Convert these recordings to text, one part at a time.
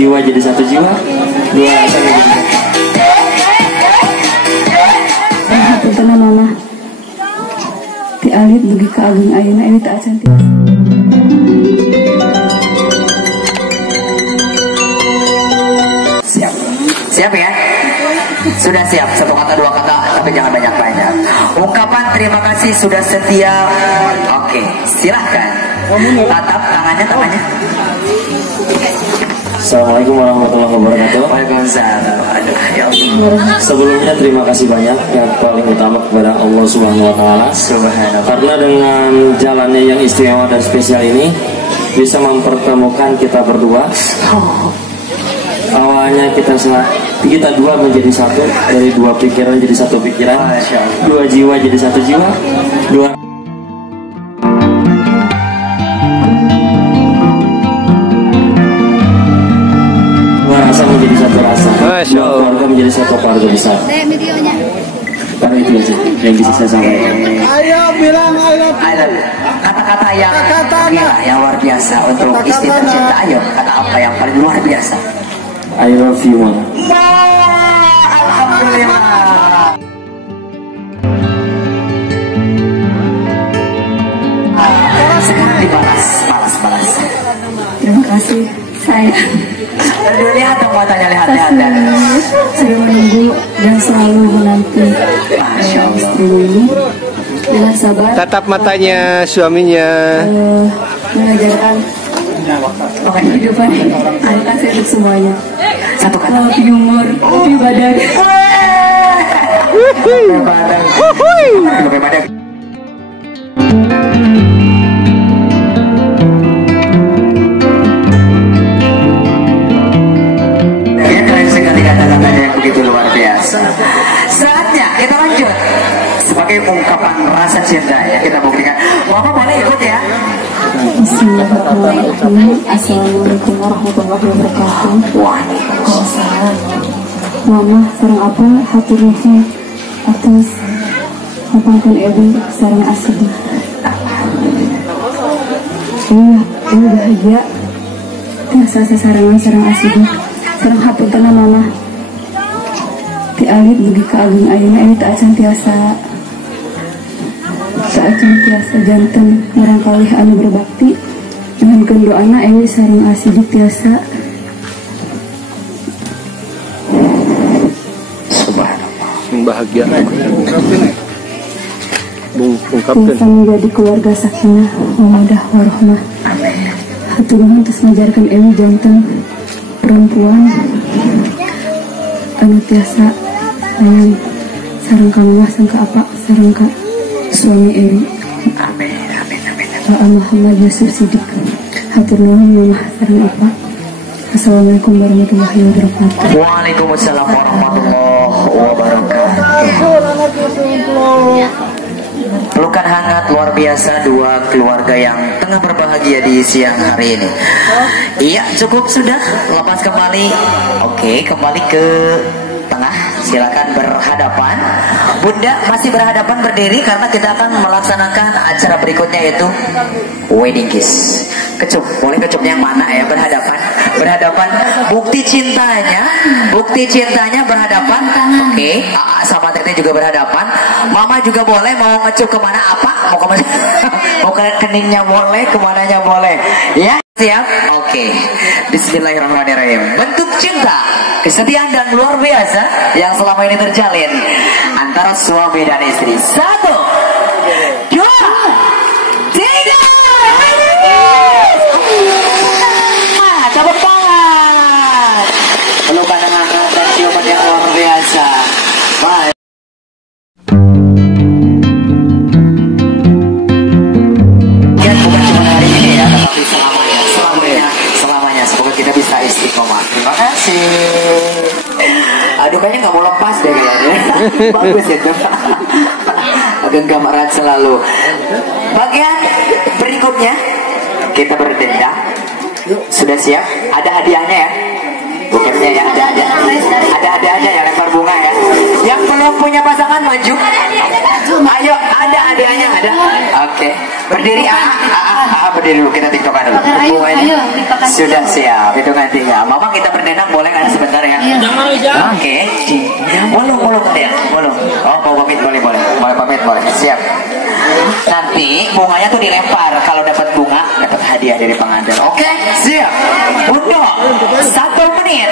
jiwa jadi satu jiwa, dua rasa menjadi satu. Punten mama ti alit dugi ka agung ayeuna ini tak acan tiasa. Siap ya? Sudah siap, satu kata dua kata tapi jangan banyak-banyak. Ungkapan terima kasih sudah setia. Oke, silahkan. Tatap tangannya. Assalamualaikum warahmatullahi wabarakatuh. Waalaikumsalam. Aduh, ya Allah. Sebelumnya terima kasih banyak yang paling utama kepada Allah Subhanahu wa taala. Subhanallah. Karena dengan jalannya yang istimewa dan spesial ini bisa mempertemukan kita berdua. Awalnya kita dua menjadi satu, dari dua pikiran jadi satu pikiran, dua jiwa jadi satu jiwa, dua rasa menjadi satu rasa, dua keluarga menjadi satu keluarga besar. Karena itu aja yang bisa saya sampaikan. Ayo bilang I love you. Kata-kata yang gila, yang luar biasa untuk istri tercinta. Ayo, kata apa yang paling luar biasa? I love you, Mama. Alhamdulillah. Sekarang dibalas. Terima kasih saya. Lihat dong matanya, lihat. Sudah menunggu dan selalu menanti. Masya Allah. Istri ini dengan sabar. Tatap matanya suaminya. Mengajarkan kehidupan anak saya untuk semuanya. Satu kata. Lebih umur, lebih badan. Lebih badan. Ya, keren sekali kata-katanya yang begitu luar biasa. Saatnya kita lanjut. Sebagai ungkapan rasa cintanya kita buktikan. Bapak boleh ikut ya. Bismillahirrahmanirrahim. Assalamualaikum warahmatullahi wabarakatuh. Waalaikumsalam. Mama sareng apa hatur nuhun atas ngapangkeun Ebi sareng Asdi. Iya, ini bahagia. Tiasa sasarangan sareng Asdi. Sareng hapuntenna Mama. Ti alit dugi ka agung ayeuna ini tak acan tiasa. Saat tiasa janten barangkali anu berbakti dengan doana Ewi sareng Asidik tiasa Subhanallah. Bahagia. Ungkapkan. tiasa menjadi keluarga sakinah mawadah warahmah. Hatur nuhun terus ngajarkan Ewi janten perempuan anu tiasa sayang sareng ka mama sareng ka apa sareng ka suami Ewi. Amin. Pak Muhammad Yusuf Sidik. Hatur nuhun mama sareng apa. Assalamualaikum warahmatullahi wabarakatuh. Waalaikumsalam warahmatullahi wabarakatuh. Pelukan hangat luar biasa dua keluarga yang tengah berbahagia di siang hari ini. Iya, cukup sudah. Lepas kembali. Oke, kembali ke tengah. Silakan berhadapan. Bunda masih berhadapan berdiri karena kita akan melaksanakan acara berikutnya yaitu wedding kiss. Kecup, boleh kecupnya yang mana ya? Berhadapan. Bukti cintanya berhadapan. Oke, Aa sama Tete juga berhadapan. Mama juga boleh, mau ngecup kemana apa? Mau kemana? Mau ke keningnya boleh, kemananya boleh. Ya, siap? Oke. Bismillahirrahmanirrahim. Bentuk cinta, kesetiaan dan luar biasa yang selama ini terjalin antara suami dan istri. 1, 2, 3. Tepuk tangan. Pelukan hangat dan ciuman yang luar biasa. Baik. Ya, bukan cuma hari ini ya, tetapi selamanya. Semoga kita bisa istiqomah. Terima kasih. Aduh, kayaknya nggak mau lepas deh kayaknya. Bagus itu. Genggaman selalu. Bagian berikutnya kita berdendang. Sudah siap? Ada hadiahnya ya? Buketnya ya, ada hadiahnya ya, lempar bunga ya. Yang belum punya pasangan maju. Ayo, ada hadiahnya, ada. Oke. Berdiri, berdiri. dulu, kita tiktokan dulu. Ayo, sudah siap, hitungan 3. Mama kita berdendang boleh nggak sebentar ya? Oke. Bolong ya, bolong. Oh, mau pamit boleh. Boleh pamit boleh. Siap. Nanti bunganya tuh dilempar. Kalau dapat bunga, dapat hadiah dari pengantin. Oke, siap. Untuk 1 menit.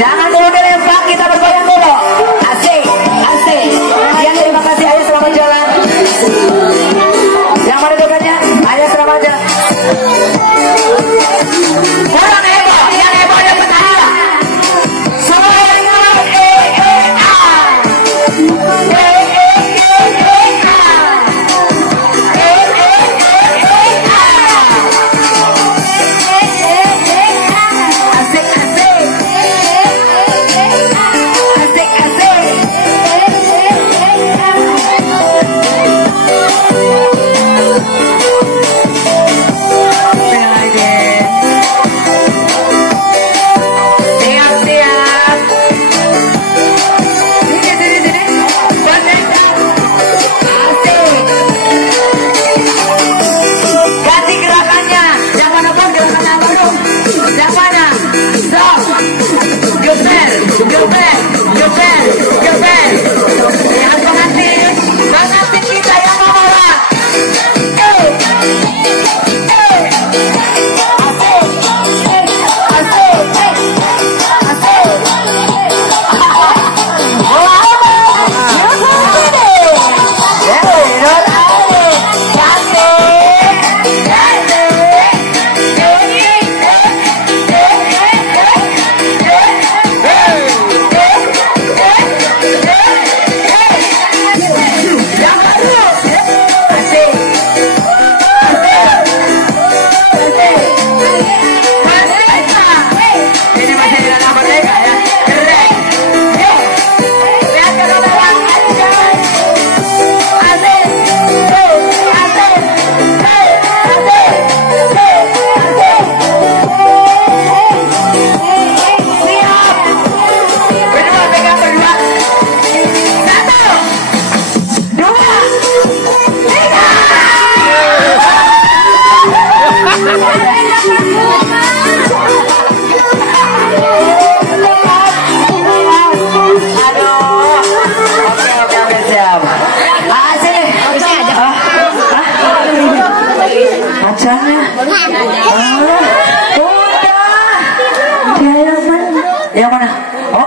Jangan dulu dilempar, kita bergoyang dulu. Asik. Yang terima kasih, ayo selamat jalan. Yang mana doanya? Ayo selamat jalan. Kurang heboh, yang heboh dapat hadiah. Semua yang ngomong Yang mana? Oh.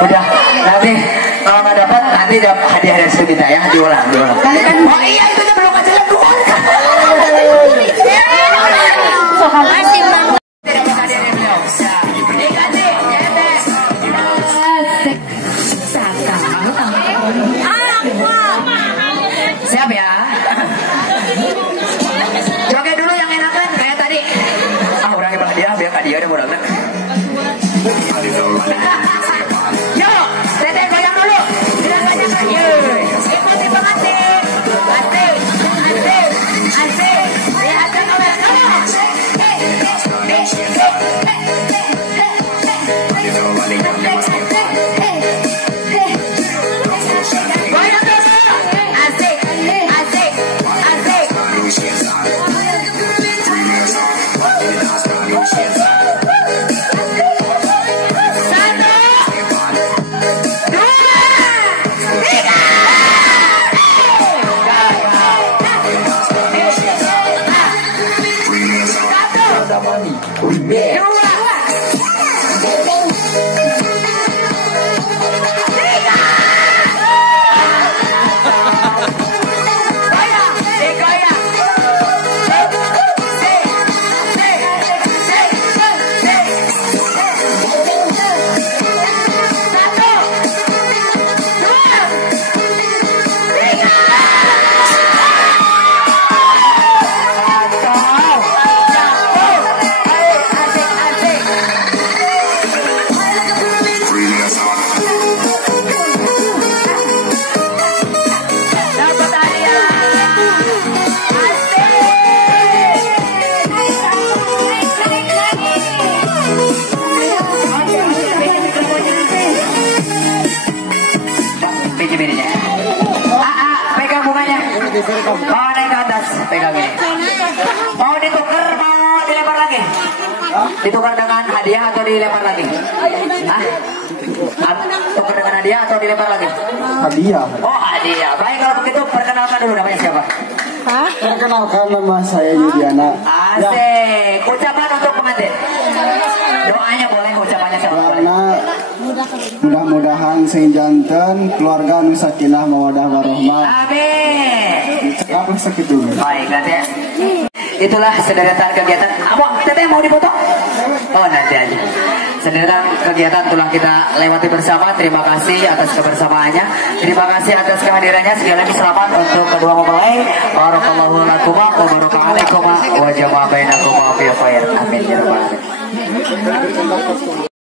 Udah, nanti kalau nggak dapat nanti dapat hadiah dari Sudita ya, diulang. Oh iya, itu belum aja keluar. Siap ya? Joget dulu yang enakan kayak tadi. Urangi banget dia, biar dia udah bodoh. Yo, teteh goyang dulu. Ikuti pengantin. Asik. biji-bijinya. Pegang bunganya. Mau naik ke atas, pegang ini. Mau ditukar, mau dilempar lagi? Ditukar dengan hadiah atau dilempar lagi? Hah? Tukar dengan hadiah atau dilempar lagi? Hadiah. Oh hadiah. Baik kalau begitu perkenalkan dulu namanya siapa? Perkenalkan nama saya Yudiana. Asik. Ucapan untuk pengantin. Doanya boleh, ucapannya siapa? Karena mudah-mudahan sing janten keluarga nu sakinah mawadah warahmah. Amin. Apa sakit dulu? Baik nanti ya. Itulah sederetan kegiatan. Abang, teteh mau dipoto? Oh nanti aja. Sederetan kegiatan telah kita lewati bersama. Terima kasih atas kebersamaannya. Terima kasih atas kehadirannya. Sekali lagi selamat untuk kedua mempelai. Barakallahu lakum wa barakatuh wa jama'a bainakum wa fi khair. Amin ya rabbal alamin.